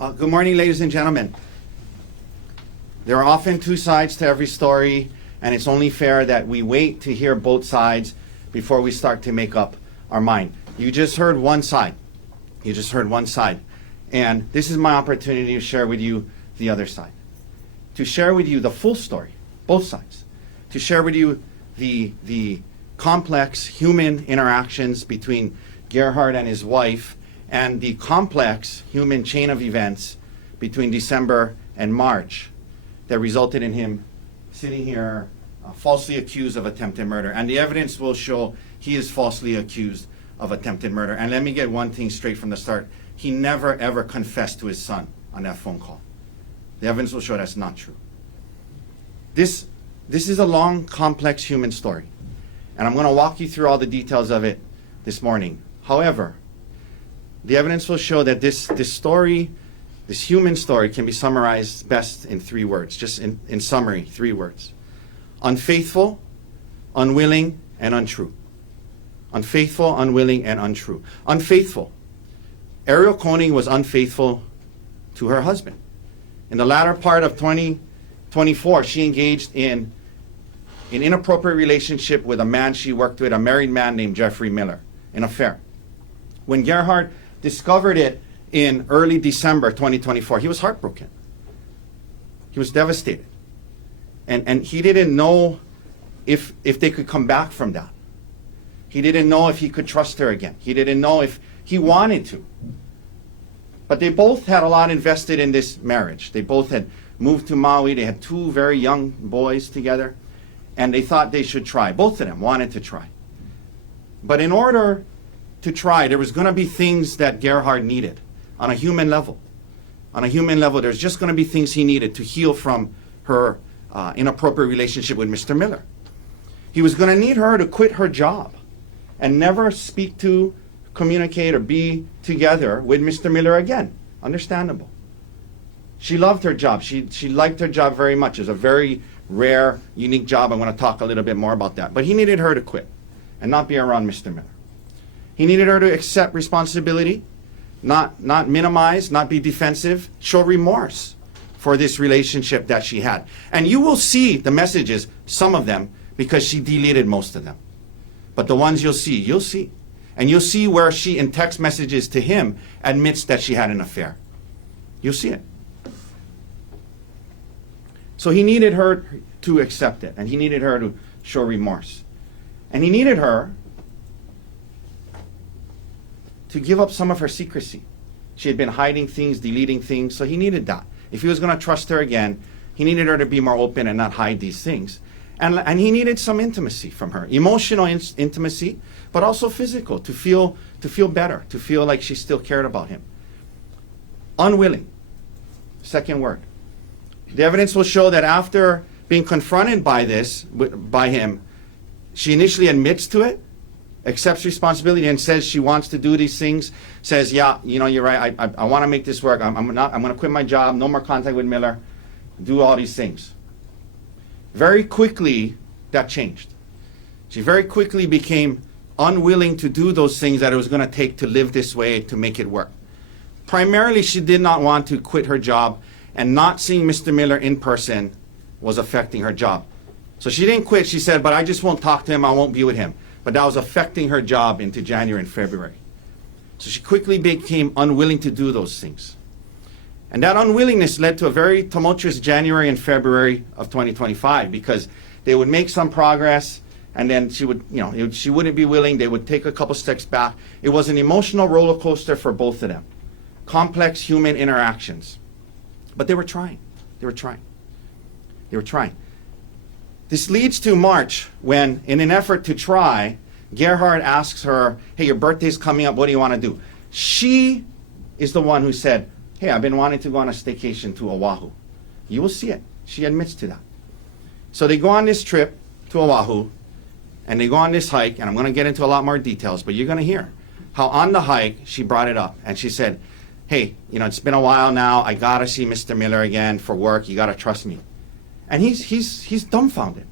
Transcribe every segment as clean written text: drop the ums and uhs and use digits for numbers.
Good morning, ladies and gentlemen. There are often two sides to every story, and it's only fair that we wait to hear both sides before we start to make up our mind. You just heard one side. You just heard one side. And this is my opportunity to share with you the other side. To share with you the full story, both sides. To share with you the complex human interactions between Gerhard and his wife, and the complex human chain of events between December and March that resulted in him sitting here falsely accused of attempted murder. And the evidence will show he is falsely accused of attempted murder. And let me get one thing straight from the start. He never, ever confessed to his son on that phone call. The evidence will show that's not true. This is a long, complex human story. And I'm going to walk you through all the details of it this morning. However, the evidence will show that this story, this human story, can be summarized best in three words, just in summary, three words. Unfaithful, unwilling, and untrue. Unfaithful, unwilling, and untrue. Unfaithful. Ariel Koenig was unfaithful to her husband. In the latter part of 2024, she engaged in an inappropriate relationship with a man she worked with, a married man named Jeffrey Miller, an affair. When Gerhard discovered it in early December 2024, he was heartbroken. He was devastated. And he didn't know if they could come back from that. He didn't know if he could trust her again. He didn't know if he wanted to. But they both had a lot invested in this marriage. They both had moved to Maui. They had two very young boys together. And they thought they should try. Both of them wanted to try. But in order to try, there was going to be things that Gerhard needed on a human level. On a human level, there's just going to be things he needed to heal from her inappropriate relationship with Mr. Miller. He was going to need her to quit her job and never speak to, communicate, or be together with Mr. Miller again. Understandable. She loved her job. She liked her job very much. It was a very rare, unique job. I want to talk a little bit more about that. But he needed her to quit and not be around Mr. Miller. He needed her to accept responsibility, not minimize, not be defensive, show remorse for this relationship that she had. And you will see the messages, some of them, because she deleted most of them. But the ones you'll see. And you'll see where she, in text messages to him, admits that she had an affair. You'll see it. So he needed her to accept it, and he needed her to show remorse. And he needed her to give up some of her secrecy. She had been hiding things, deleting things, so he needed that. If he was going to trust her again, he needed her to be more open and not hide these things. And he needed some intimacy from her, emotional intimacy, but also physical, to feel better, to feel like she still cared about him. Unwilling, second word. The evidence will show that after being confronted by him, she initially admits to it, accepts responsibility, and says she wants to do these things, says, yeah, you're right, I want to make this work, I'm going to quit my job, no more contact with Miller, do all these things. Very quickly, that changed. She very quickly became unwilling to do those things that it was going to take to live this way, to make it work. Primarily, she did not want to quit her job, and not seeing Mr. Miller in person was affecting her job. So she didn't quit. She said, but I just won't talk to him, I won't be with him. But that was affecting her job into January and February. So she quickly became unwilling to do those things. And that unwillingness led to a very tumultuous January and February of 2025, because they would make some progress, and then she wouldn't be willing. They would take a couple steps back. It was an emotional roller coaster for both of them. Complex human interactions. But they were trying. This leads to March, when, in an effort to try, Gerhard asks her, hey, your birthday's coming up, what do you want to do? She is the one who said, hey, I've been wanting to go on a staycation to Oahu. You will see it. She admits to that. So they go on this trip to Oahu, and they go on this hike, and I'm going to get into a lot more details, but you're going to hear how on the hike she brought it up, and she said, hey, it's been a while now, I got to see Mr. Miller again for work, you got to trust me. And he's dumbfounded.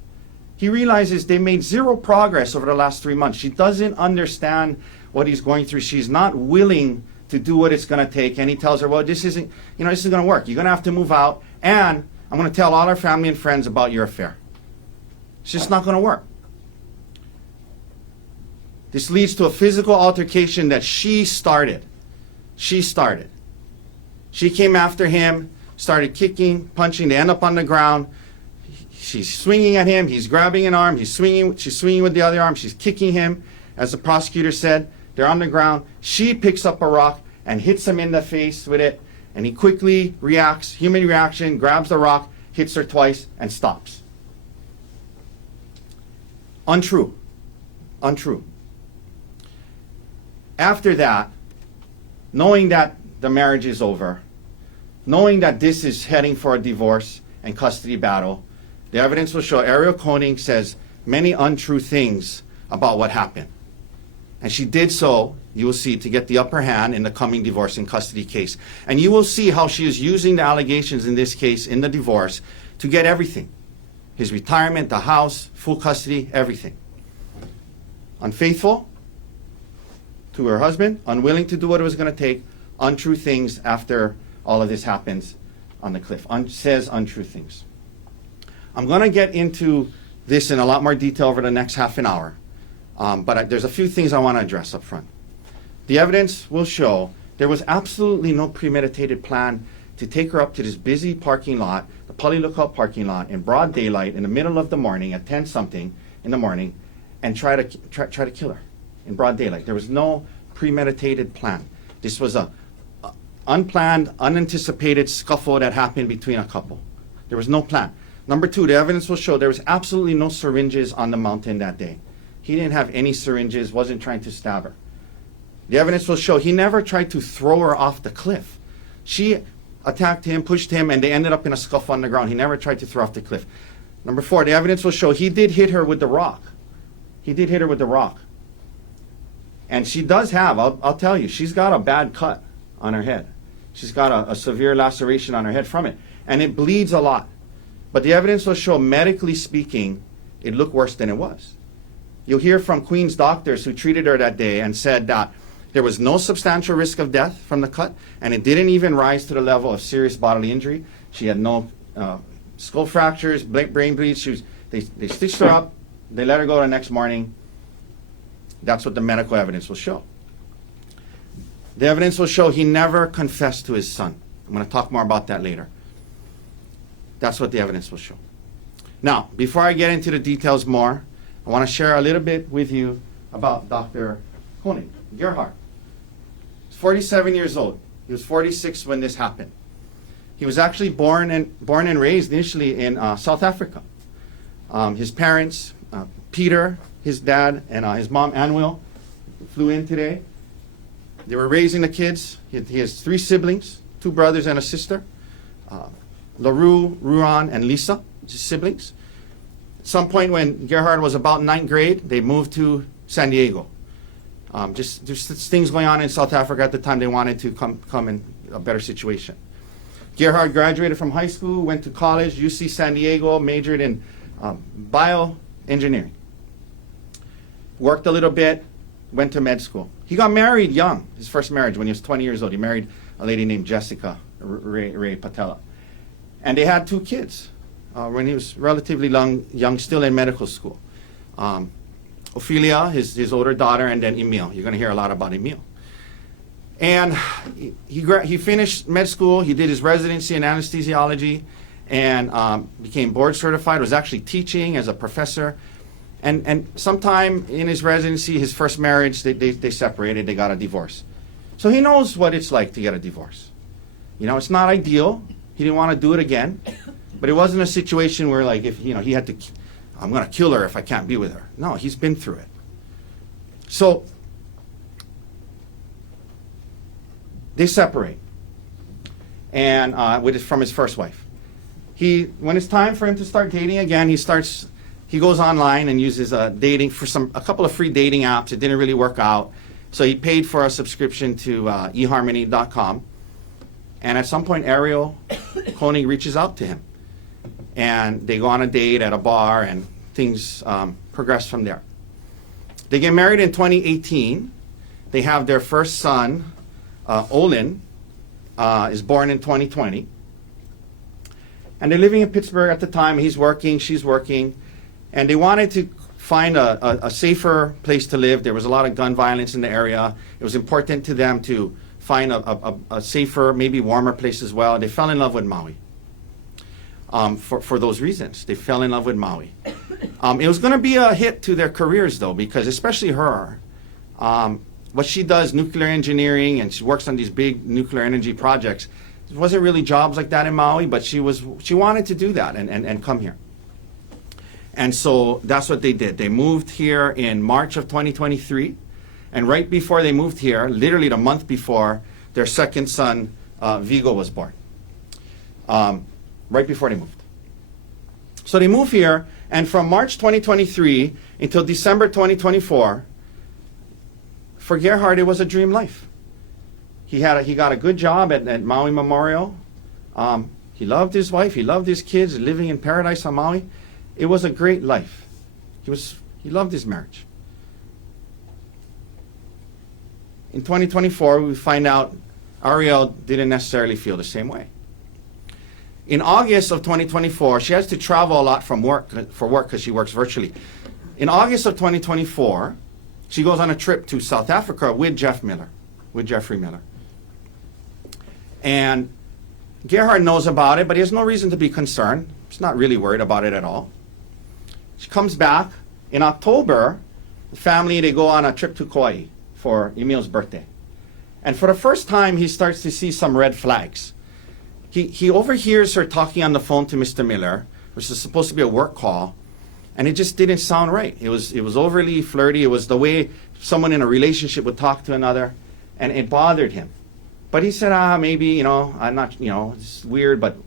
He realizes they made zero progress over the last 3 months. She doesn't understand what he's going through. She's not willing to do what it's going to take. And he tells her, well, this isn't going to work. You're going to have to move out, and I'm going to tell all our family and friends about your affair. It's just not going to work. This leads to a physical altercation that she started. She came after him, started kicking, punching. They end up on the ground. She's swinging at him. He's grabbing an arm. She's swinging with the other arm. She's kicking him. As the prosecutor said, they're on the ground. She picks up a rock and hits him in the face with it. And he quickly reacts, human reaction, grabs the rock, hits her twice, and stops. Untrue. After that, knowing that the marriage is over, knowing that this is heading for a divorce and custody battle, the evidence will show Ariel Koenig says many untrue things about what happened. And she did so, you will see, to get the upper hand in the coming divorce and custody case. And you will see how she is using the allegations in this case, in the divorce, to get everything. His retirement, the house, full custody, everything. Unfaithful to her husband, unwilling to do what it was going to take, untrue things after all of this happens on the cliff. Says untrue things. I'm going to get into this in a lot more detail over the next half an hour. But there's a few things I want to address up front. The evidence will show there was absolutely no premeditated plan to take her up to this busy parking lot, the Pali Lookout parking lot, in broad daylight in the middle of the morning at 10-something in the morning, and try to kill her in broad daylight. There was no premeditated plan. This was a unplanned, unanticipated scuffle that happened between a couple. There was no plan. Number two, the evidence will show there was absolutely no syringes on the mountain that day. He didn't have any syringes, wasn't trying to stab her. The evidence will show he never tried to throw her off the cliff. She attacked him, pushed him, and they ended up in a scuffle on the ground. He never tried to throw off the cliff. Number four, the evidence will show he did hit her with the rock. And she does have, I'll tell you, she's got a bad cut on her head. She's got a severe laceration on her head from it. And it bleeds a lot. But the evidence will show, medically speaking, it looked worse than it was. You'll hear from Queen's doctors who treated her that day and said that there was no substantial risk of death from the cut, and it didn't even rise to the level of serious bodily injury. She had no skull fractures, brain bleeds. They stitched her up. They let her go the next morning. That's what the medical evidence will show. The evidence will show he never confessed to his son. I'm going to talk more about that later. That's what the evidence will show. Now, before I get into the details more, I want to share a little bit with you about Dr. Koenig, Gerhard. He's 47 years old. He was 46 when this happened. He was actually born and raised initially in South Africa. His parents, Peter, his dad, and his mom, Anwil, flew in today. They were raising the kids. He has 3 siblings, 2 brothers and a sister. LaRue, Ruan, and Lisa, his siblings. At some point when Gerhard was about 9th grade, they moved to San Diego. Just things going on in South Africa at the time. They wanted to come in a better situation. Gerhard graduated from high school, went to college, UC San Diego, majored in bioengineering. Worked a little bit, went to med school. He got married young, his first marriage when he was 20 years old. He married a lady named Jessica Ray Patella. And they had 2 kids when he was relatively young, still in medical school. Ophelia, his older daughter, and then Emil. You're going to hear a lot about Emil. And he finished med school. He did his residency in anesthesiology and became board certified, was actually teaching as a professor. And sometime in his residency, his first marriage, they separated, they got a divorce. So he knows what it's like to get a divorce. You know, it's not ideal. He didn't want to do it again. But it wasn't a situation where, like, if he had to, I'm going to kill her if I can't be with her. No, he's been through it. So they separate, and from his first wife. When it's time for him to start dating again, he goes online and uses dating for a couple of free dating apps. It didn't really work out, so he paid for a subscription to eharmony.com. And at some point, Ariel Koenig reaches out to him, and they go on a date at a bar, and things progress from there. They get married in 2018. They have their first son, Olin, is born in 2020. And they're living in Pittsburgh at the time. He's working, she's working. And they wanted to find a safer place to live. There was a lot of gun violence in the area. It was important to them to find a safer, maybe warmer place as well. They fell in love with Maui. For those reasons, they fell in love with Maui. It was going to be a hit to their careers, though, because especially her, what she does, nuclear engineering, and she works on these big nuclear energy projects. There wasn't really jobs like that in Maui, but she wanted to do that and come here. And so that's what they did. They moved here in March of 2023, and right before they moved here, literally the month before, their second son, Vigo, was born. Right before they moved. So they moved here, and from March 2023 until December 2024, for Gerhard, it was a dream life. He got a good job at Maui Memorial. He loved his wife, he loved his kids, living in paradise on Maui. It was a great life. He loved his marriage. In 2024, we find out Ariel didn't necessarily feel the same way. In August of 2024, she has to travel a lot for work because she works virtually. In August of 2024, she goes on a trip to South Africa with Jeffrey Miller. And Gerhard knows about it, but he has no reason to be concerned. He's not really worried about it at all. She comes back. In October, the family, they go on a trip to Kauai for Emil's birthday. And for the first time, he starts to see some red flags. He overhears her talking on the phone to Mr. Miller, which is supposed to be a work call, and it just didn't sound right. It was overly flirty. It was the way someone in a relationship would talk to another, and it bothered him. But he said, maybe, I'm not, it's weird, but,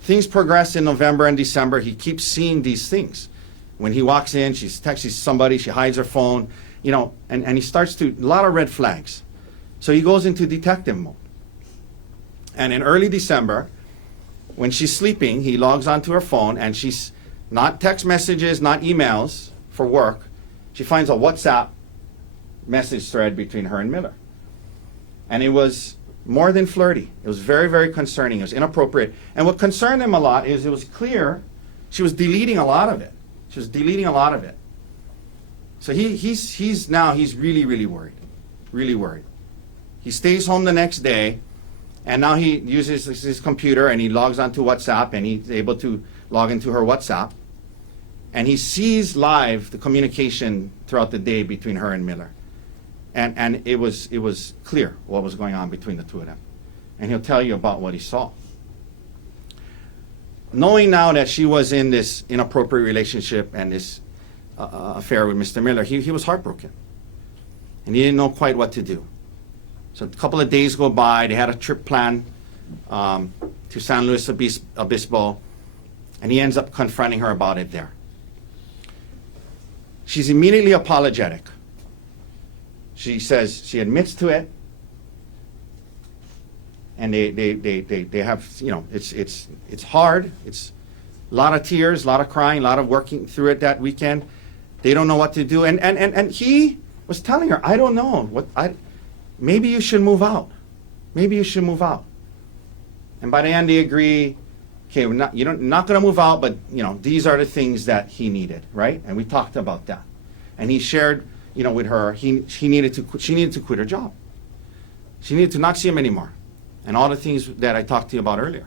Things progress in November and December. He keeps seeing these things. When he walks in, she's texting somebody, she hides her phone, and he starts to, a lot of red flags. So he goes into detective mode. And in early December, when she's sleeping, he logs onto her phone, and she's not text messages, not emails for work. She finds a WhatsApp message thread between her and Miller. And it was more than flirty. It was very, very concerning. It was inappropriate. And what concerned him a lot is it was clear she was deleting a lot of it. So he's really, really worried. Really worried. He stays home the next day, and now he uses his computer and he logs onto WhatsApp, and he's able to log into her WhatsApp. And he sees live the communication throughout the day between her and Miller. And it was clear what was going on between the two of them. And he'll tell you about what he saw. Knowing now that she was in this inappropriate relationship and this affair with Mr. Miller, he was heartbroken. And he didn't know quite what to do. So a couple of days go by. They had a trip planned to San Luis Obispo, and he ends up confronting her about it there. She's immediately apologetic. She says she admits to it, and they have, it's hard. It's a lot of tears, a lot of crying, a lot of working through it that weekend. They don't know what to do, and he was telling her, I don't know maybe you should move out. Maybe you should move out. And by the end, they agree. Okay, you're not going to move out, but these are the things that he needed, right? And we talked about that, and he shared. With her, she needed to quit her job. She needed to not see him anymore, and all the things that I talked to you about earlier.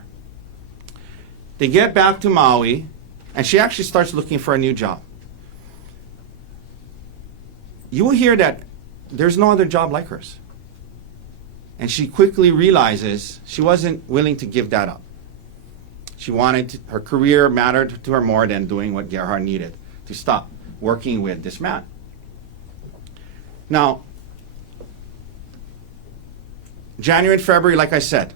They get back to Maui, and she actually starts looking for a new job. You will hear that there's no other job like hers. And she quickly realizes she wasn't willing to give that up. She wanted her career mattered to her more than doing what Gerhard needed to stop working with this man. Now, January and February, like I said,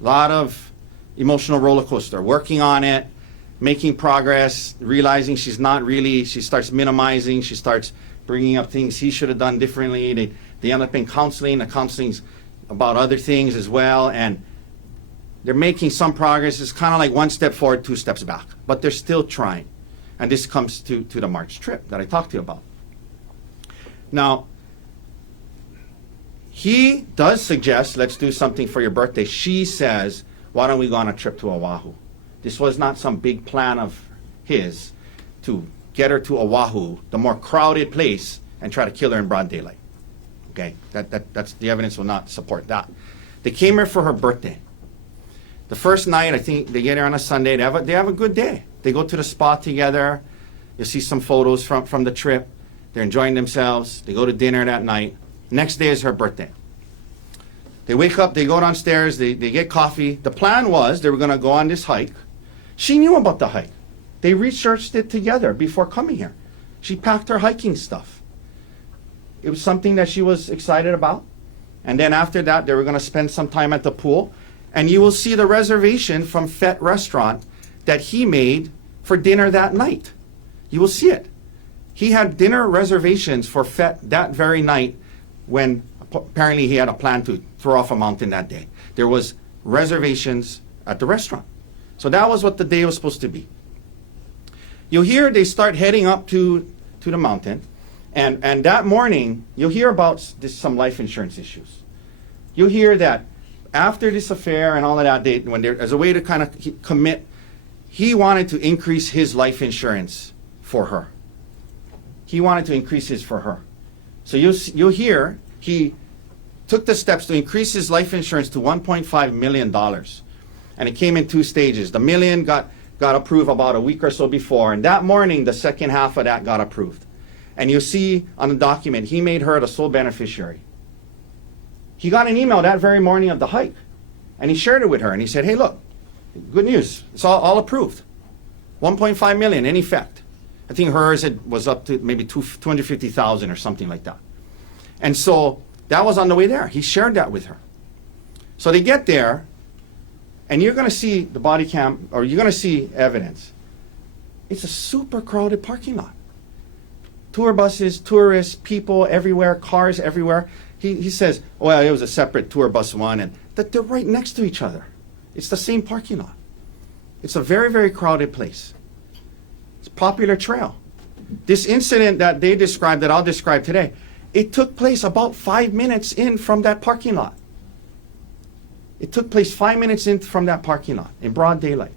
a lot of emotional roller coaster, working on it, making progress, realizing she's not really, she starts minimizing, she starts bringing up things he should have done differently. They end up in counseling. The counseling's about other things as well, and they're making some progress. It's kind of like one step forward, two steps back, but they're still trying. And this comes to the March trip that I talked to you about. Now, He does suggest, let's do something for your birthday. She says, why don't we go on a trip to Oahu? This was not some big plan of his to get her to Oahu, the more crowded place, and try to kill her in broad daylight. Okay, that's the evidence will not support that. They came here for her birthday. The first night, I think they get here on a Sunday. They have a good day. They go to the spa together. You'll see some photos from the trip. They're enjoying themselves. They go to dinner that night. Next day is her birthday. They wake up, they go downstairs, they get coffee. The plan was they were going to go on this hike. She knew about the hike. They researched it together before coming here. She packed her hiking stuff. It was something that she was excited about. And then after that, they were going to spend some time at the pool. And you will see the reservation from Fett Restaurant that he made for dinner that night. You will see it. He had dinner reservations for Fett that very night when apparently he had a plan to throw off a mountain that day. There was reservations at the restaurant. So that was what the day was supposed to be. You'll hear they start heading up to the mountain. And that morning, you'll hear about some life insurance issues. You'll hear that after this affair and all of that, as a way to kind of commit, he wanted to increase his life insurance for her. He wanted to increase his for her. So you'll hear he took the steps to increase his life insurance to $1.5 million. And it came in two stages. The million got approved about a week or so before. And that morning, the second half of that got approved. And you see on the document, he made her the sole beneficiary. He got an email that very morning of the hike. And he shared it with her. And he said, hey, look, good news. It's all approved. 1.5 million in effect. I think hers was up to maybe 250,000 or something like that. And so that was on the way there. He shared that with her. So they get there, and you're going to see the body cam, or you're going to see evidence. It's a super crowded parking lot. Tour buses, tourists, people everywhere, cars everywhere. He says, well, it was a separate tour bus one, and that they're right next to each other. It's the same parking lot. It's a very, very crowded place. It's a popular trail. This incident that they described, that I'll describe today, it took place about 5 minutes in from that parking lot. It took place 5 minutes in from that parking lot in broad daylight.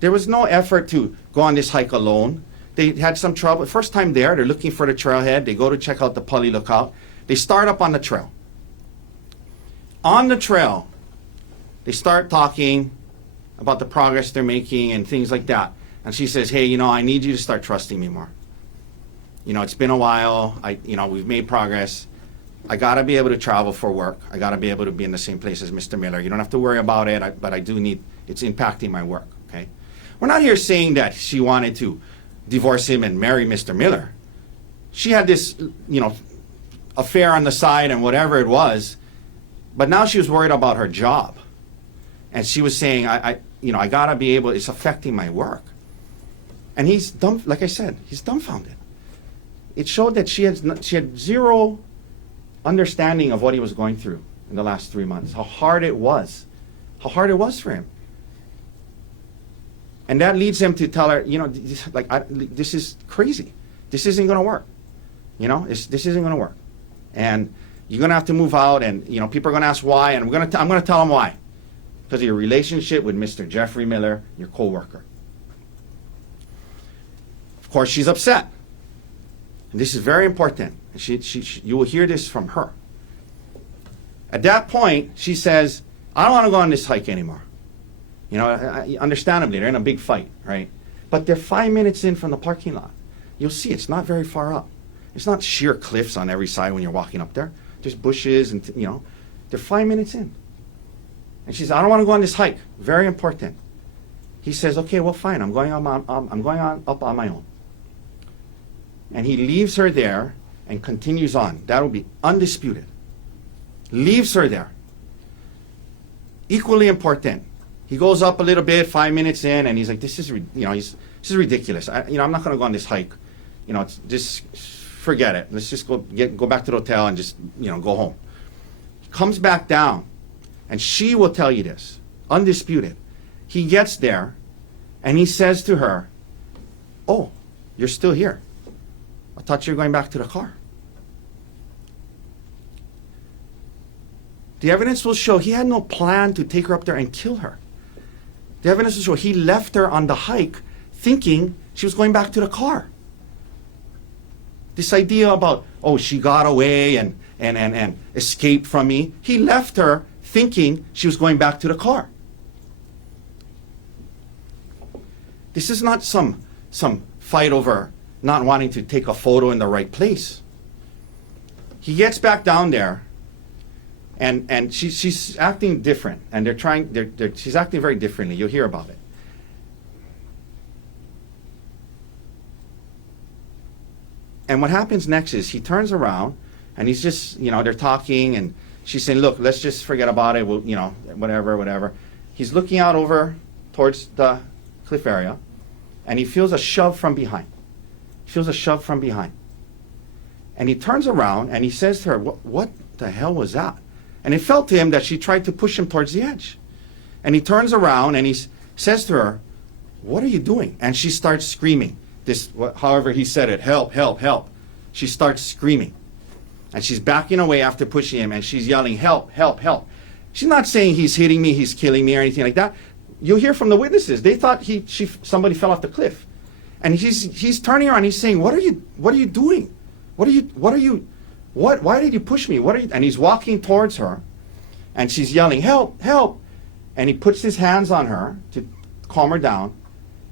There was no effort to go on this hike alone. They had some trouble. First time there, they're looking for the trailhead. They go to check out the Pali Lookout. They start up on the trail. On the trail, they start talking about the progress they're making and things like that. And she says, hey, I need you to start trusting me more. It's been a while. We've made progress. I got to be able to travel for work. I got to be able to be in the same place as Mr. Miller. You don't have to worry about it, but I do need, it's impacting my work, okay? We're not here saying that she wanted to divorce him and marry Mr. Miller. She had this, affair on the side and whatever it was, but now she was worried about her job. And she was saying, I got to be able, it's affecting my work. And he's like I said, he's dumbfounded. It showed that she had zero understanding of what he was going through in the last 3 months, how hard it was for him. And that leads him to tell her, this is crazy. This isn't going to work. This isn't going to work. And you're going to have to move out, and people are going to ask why, and I'm going to tell them why. Because of your relationship with Mr. Jeffrey Miller, your co-worker. Of course, she's upset. And this is very important. You will hear this from her. At that point, she says, I don't want to go on this hike anymore. Understandably, they're in a big fight, right? But they're 5 minutes in from the parking lot. You'll see it's not very far up. It's not sheer cliffs on every side when you're walking up there. There's bushes and, they're 5 minutes in. And she says, I don't want to go on this hike. Very important. He says, okay, well, fine. I'm going up on my own. And he leaves her there and continues on. That will be undisputed. Leaves her there. Equally important. He goes up a little bit, 5 minutes in, and he's like, this is ridiculous. I'm not going to go on this hike. It's just forget it. Let's just go back to the hotel and just, go home. He comes back down, and she will tell you this, undisputed. He gets there, and he says to her, oh, you're still here. I thought you were going back to the car. The evidence will show he had no plan to take her up there and kill her. The evidence will show he left her on the hike thinking she was going back to the car. This idea about, oh, she got away and escaped from me. He left her thinking she was going back to the car. This is not some fight over not wanting to take a photo in the right place. He gets back down there, and she's acting different, and she's acting very differently. You'll hear about it. And what happens next is he turns around, and he's just, they're talking, and she's saying, look, let's just forget about it. We'll, whatever. He's looking out over towards the cliff area, and he feels a shove from behind. And he turns around, and he says to her, what the hell was that? And it felt to him that she tried to push him towards the edge. And he turns around, and he says to her, what are you doing? And she starts screaming. However he said it, help, help, help. She starts screaming. And she's backing away after pushing him, and she's yelling, help, help, help. She's not saying he's hitting me, he's killing me, or anything like that. You'll hear from the witnesses. They thought somebody fell off the cliff. And he's turning around, he's saying, what are you doing? Why did you push me? And he's walking towards her, and she's yelling, help, help. And he puts his hands on her to calm her down,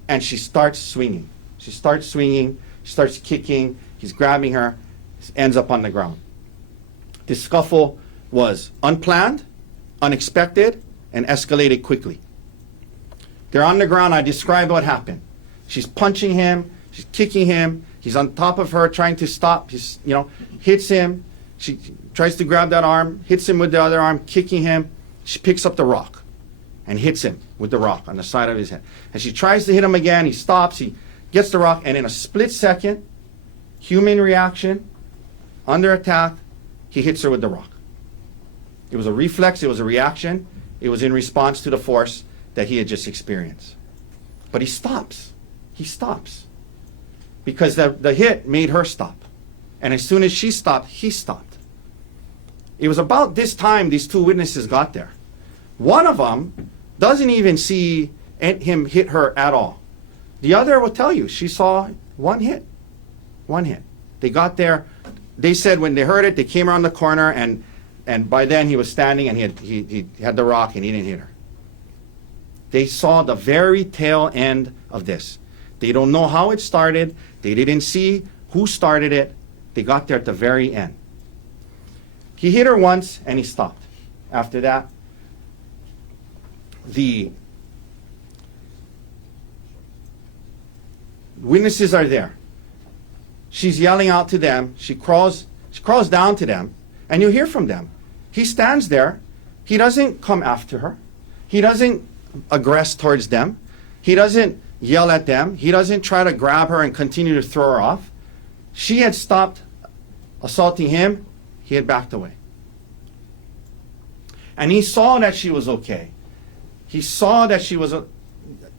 and she starts swinging. She starts kicking, he's grabbing her, ends up on the ground. This scuffle was unplanned, unexpected, and escalated quickly. They're on the ground. I described what happened. She's punching him, she's kicking him, he's on top of her trying to stop, hits him, she tries to grab that arm, hits him with the other arm, kicking him. She picks up the rock and hits him with the rock on the side of his head. And she tries to hit him again, he stops, he gets the rock, and in a split second, human reaction, under attack, he hits her with the rock. It was a reflex, it was a reaction, it was in response to the force that he had just experienced. But he stops. Because the hit made her stop. And as soon as she stopped, he stopped. It was about this time these two witnesses got there. One of them doesn't even see him hit her at all. The other will tell you she saw one hit. They got there. They said when they heard it, they came around the corner, and by then he was standing, and he had the rock, and he didn't hit her. They saw the very tail end of this. They don't know how it started. They didn't see who started it. They got there at the very end. He hit her once, and he stopped. After that, the witnesses are there. She's yelling out to them. She crawls down to them, and you hear from them. He stands there. He doesn't come after her. He doesn't aggress towards them. He doesn't yell at them. He doesn't try to grab her and continue to throw her off. She had stopped assaulting him. He had backed away. And he saw that she was okay. He saw that she was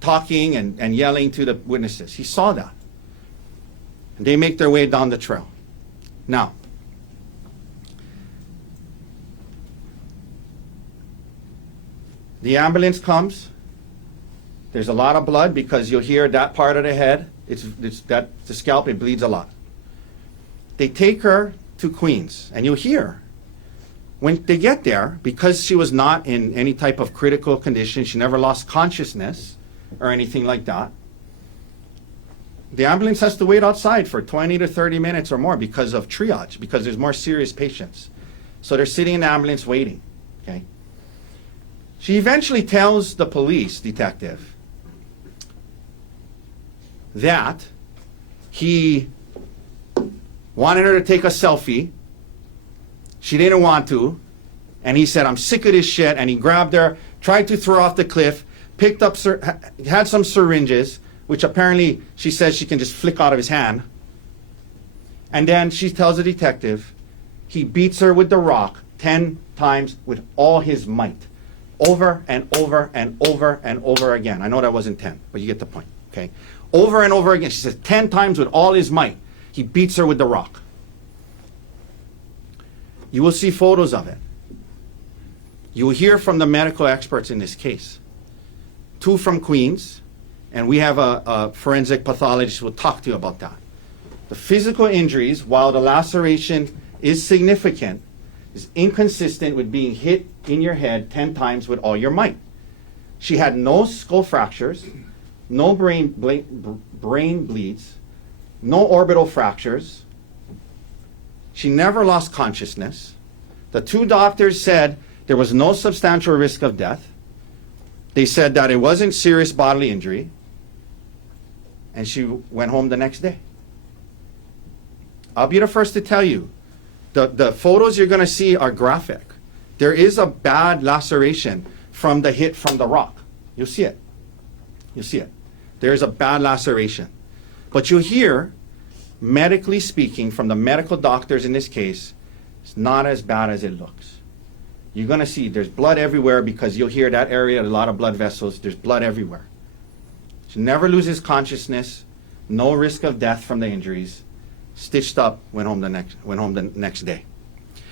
talking and yelling to the witnesses. He saw that. And they make their way down the trail. Now, the ambulance comes. There's a lot of blood because you'll hear that part of the head. The scalp, it bleeds a lot. They take her to Queens, and you'll hear when they get there, because she was not in any type of critical condition, she never lost consciousness or anything like that. The ambulance has to wait outside for 20 to 30 minutes or more because of triage, because there's more serious patients. So they're sitting in the ambulance waiting. Okay. She eventually tells the police detective that he wanted her to take a selfie. She didn't want to. And he said, I'm sick of this shit. And he grabbed her, tried to throw her off the cliff, picked up, had some syringes, which apparently she says she can just flick out of his hand. And then she tells the detective he beats her with the rock 10 times with all his might. Over and over and over and over again. I know that wasn't 10, but you get the point, okay? Over and over again. She says 10 times with all his might. He beats her with the rock. You will see photos of it. You will hear from the medical experts in this case. 2 from Queens, and we have a forensic pathologist who will talk to you about that. The physical injuries, while the laceration is significant, is inconsistent with being hit in your head 10 times with all your might. She had no skull fractures, no brain bleeds, no orbital fractures. She never lost consciousness. The 2 doctors said there was no substantial risk of death. They said that it wasn't serious bodily injury. And she went home the next day. I'll be the first to tell you, the photos you're going to see are graphic. There is a bad laceration from the hit from the rock. You'll see it. You'll see it. There's a bad laceration. But you'll hear, medically speaking, from the medical doctors in this case, it's not as bad as it looks. You're going to see there's blood everywhere because you'll hear that area, a lot of blood vessels, there's blood everywhere. She never loses consciousness, no risk of death from the injuries, stitched up, went home the next day.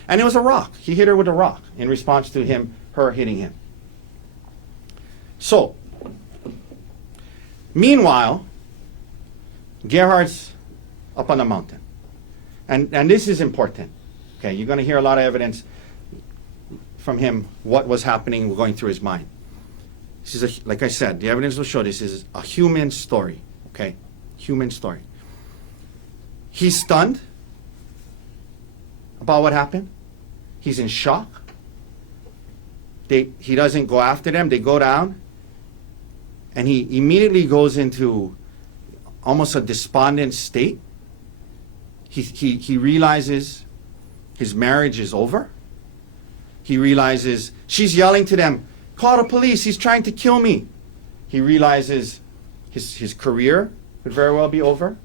And it was a rock. He hit her with a rock in response to her hitting him. So, meanwhile, Gerhard's up on the mountain. And this is important. Okay, you're going to hear a lot of evidence from him, what was happening, going through his mind. This is, like I said, the evidence will show this is a human story. Okay, human story. He's stunned about what happened. He's in shock. He doesn't go after them. They go down. And he immediately goes into almost a despondent state. He realizes his marriage is over. He realizes she's yelling to them, "Call the police, he's trying to kill me." He realizes his career could very well be over.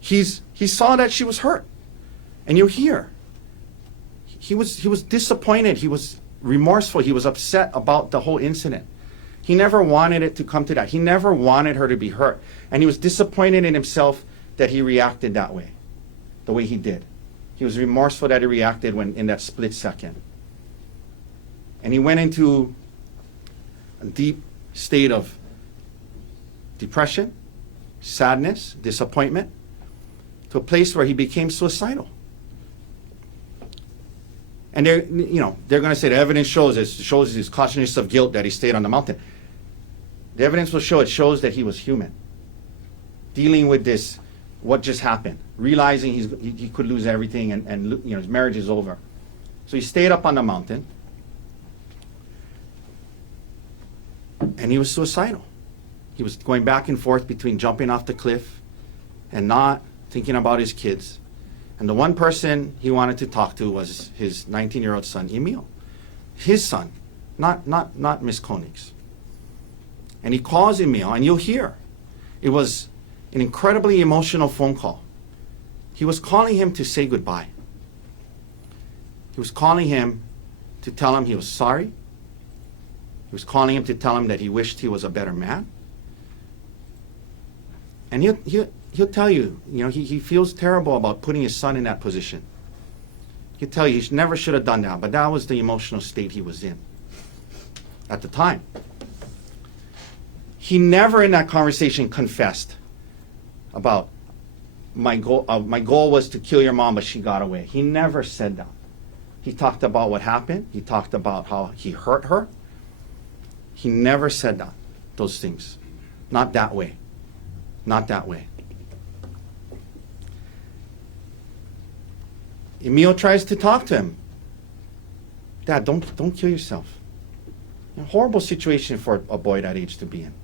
He saw that she was hurt. And you'll hear. He was disappointed. He was remorseful. He was upset about the whole incident. He never wanted it to come to that. He never wanted her to be hurt. And he was disappointed in himself that he reacted that way, the way he did. He was remorseful that he reacted in that split second. And he went into a deep state of depression, sadness, disappointment, to a place where he became suicidal. And they're going to say the evidence shows his consciousness of guilt that he stayed on the mountain. The evidence will show it shows that he was human, dealing with this, what just happened, realizing he could lose everything, and his marriage is over. So he stayed up on the mountain, and he was suicidal. He was going back and forth between jumping off the cliff and not thinking about his kids. And the one person he wanted to talk to was his 19-year-old son, Emil. His son, not Miss Koenig's. And he calls Emil, and you'll hear. It was an incredibly emotional phone call. He was calling him to say goodbye. He was calling him to tell him he was sorry. He was calling him to tell him that he wished he was a better man. And he'll tell you, he feels terrible about putting his son in that position. He'll tell you he never should have done that, but that was the emotional state he was in at the time. He never in that conversation confessed about my goal was to kill your mom, but she got away. He never said that. He talked about what happened. He talked about how he hurt her. He never said those things. Not that way. Not that way. Emil tries to talk to him. Dad, don't kill yourself. A horrible situation for a boy that age to be in.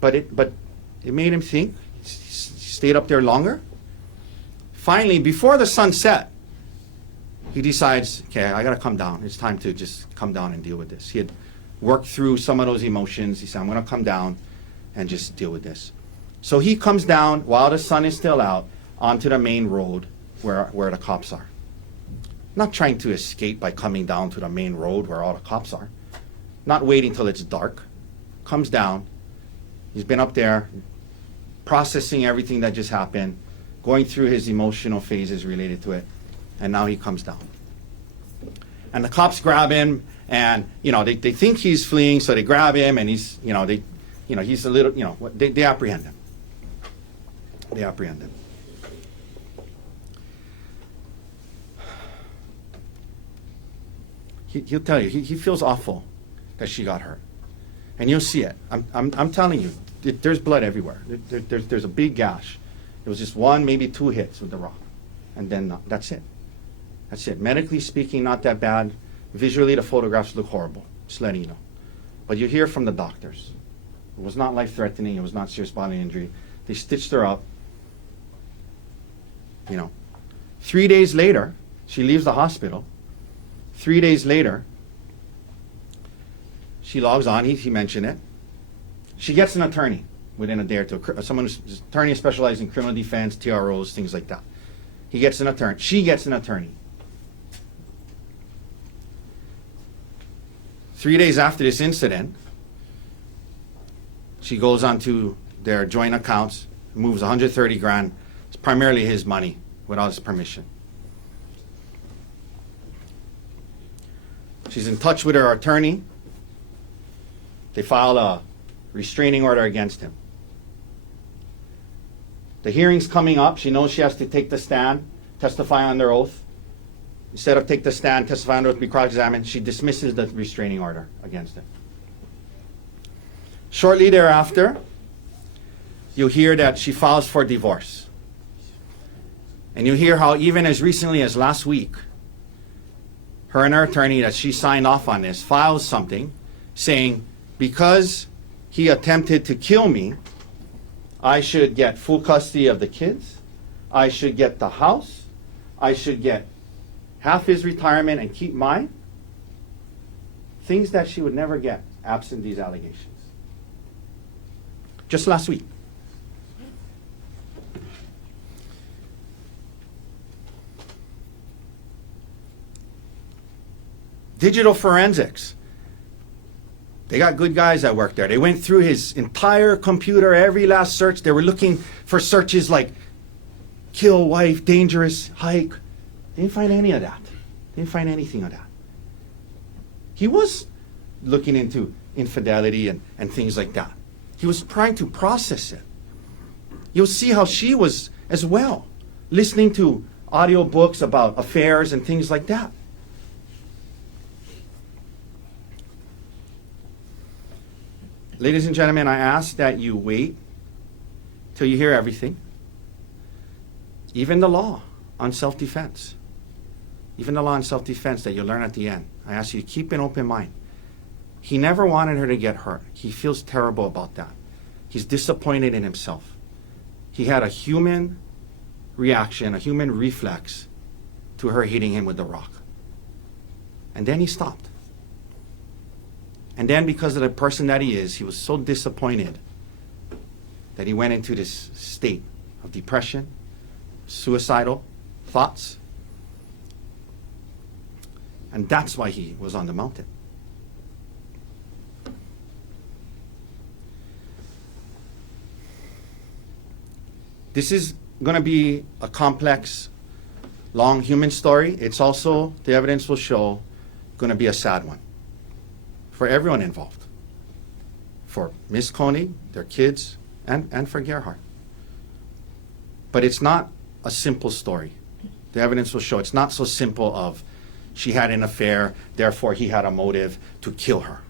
But it made him think. He stayed up there longer. Finally, before the sun set, he decides, okay, I got to come down. It's time to just come down and deal with this. He had worked through some of those emotions. He said, I'm going to come down and just deal with this. So he comes down while the sun is still out onto the main road where the cops are. Not trying to escape by coming down to the main road where all the cops are. Not waiting till it's dark. Comes down. He's been up there processing everything that just happened, going through his emotional phases related to it, and now he comes down. And the cops grab him, and they think he's fleeing, so they grab him, and he's he's a little they apprehend him. They apprehend him. He'll tell you he feels awful that she got hurt, and you'll see it. I'm telling you, there's blood everywhere. There's a big gash. It was just one, maybe two hits with the rock, and then that's it. That's it. Medically speaking, not that bad. Visually, the photographs look horrible. Just letting you know. But you hear from the doctors. It was not life-threatening. It was not serious bodily injury. They stitched her up. 3 days later, she leaves the hospital. 3 days later, she logs on. He mentioned it. She gets an attorney within a day or two. Someone who's attorney specialized in criminal defense, TROs, things like that. He gets an attorney. She gets an attorney. 3 days after this incident, she goes onto their joint accounts, moves 130 grand. It's primarily his money without his permission. She's in touch with her attorney. They file a restraining order against him. The hearing's coming up. She knows she has to take the stand, testify under oath. Instead of take the stand, testify under oath, be cross-examined, she dismisses the restraining order against him. Shortly thereafter, you hear that she files for divorce. And you hear how even as recently as last week, her and her attorney that she signed off on this files something saying, because he attempted to kill me, I should get full custody of the kids, I should get the house, I should get half his retirement and keep mine. Things that she would never get absent these allegations. Just last week. Digital forensics. They got good guys that work there. They went through his entire computer, every last search. They were looking for searches like kill, wife, dangerous, hike. They didn't find any of that. They didn't find anything of that. He was looking into infidelity and things like that. He was trying to process it. You'll see how she was as well, listening to audio books about affairs and things like that. Ladies and gentlemen, I ask that you wait till you hear everything. Even the law on self-defense. Even the law on self-defense that you'll learn at the end. I ask you to keep an open mind. He never wanted her to get hurt. He feels terrible about that. He's disappointed in himself. He had a human reaction, a human reflex to her hitting him with the rock. And then he stopped. And then because of the person that he is, he was so disappointed that he went into this state of depression, suicidal thoughts. And that's why he was on the mountain. This is going to be a complex, long human story. It's also, the evidence will show, going to be a sad one for everyone involved. For Miss Koenig, their kids, and for Gerhard. But it's not a simple story. The evidence will show it's not so simple of she had an affair, therefore he had a motive to kill her.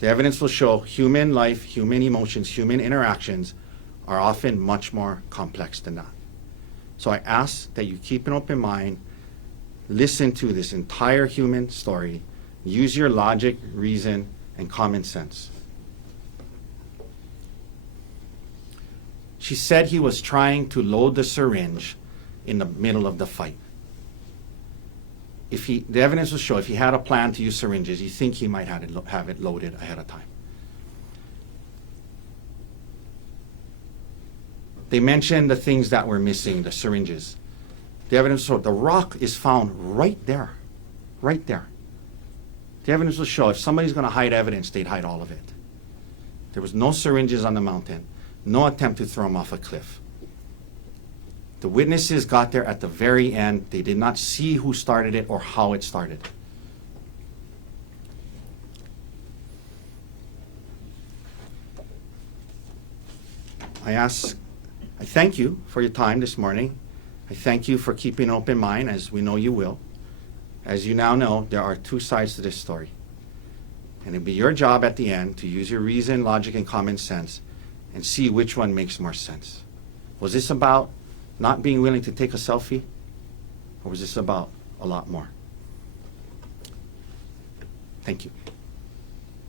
The evidence will show human life, human emotions, human interactions are often much more complex than that. So I ask that you keep an open mind, listen to this entire human story, use your logic, reason, and common sense. She said he was trying to load the syringe in the middle of the fight. The evidence will show if he had a plan to use syringes, you think he might have it loaded ahead of time. They mentioned the things that were missing, the syringes. The evidence will show the rock is found right there. Right there. The evidence will show if somebody's going to hide evidence, they'd hide all of it. There was no syringes on the mountain, no attempt to throw him off a cliff. The witnesses got there at the very end. They did not see who started it or how it started. I thank you for your time this morning. I thank you for keeping an open mind, as we know you will. As you now know, there are two sides to this story. And it'll be your job at the end to use your reason, logic, and common sense and see which one makes more sense. Was this about not being willing to take a selfie? Or was this about a lot more? Thank you.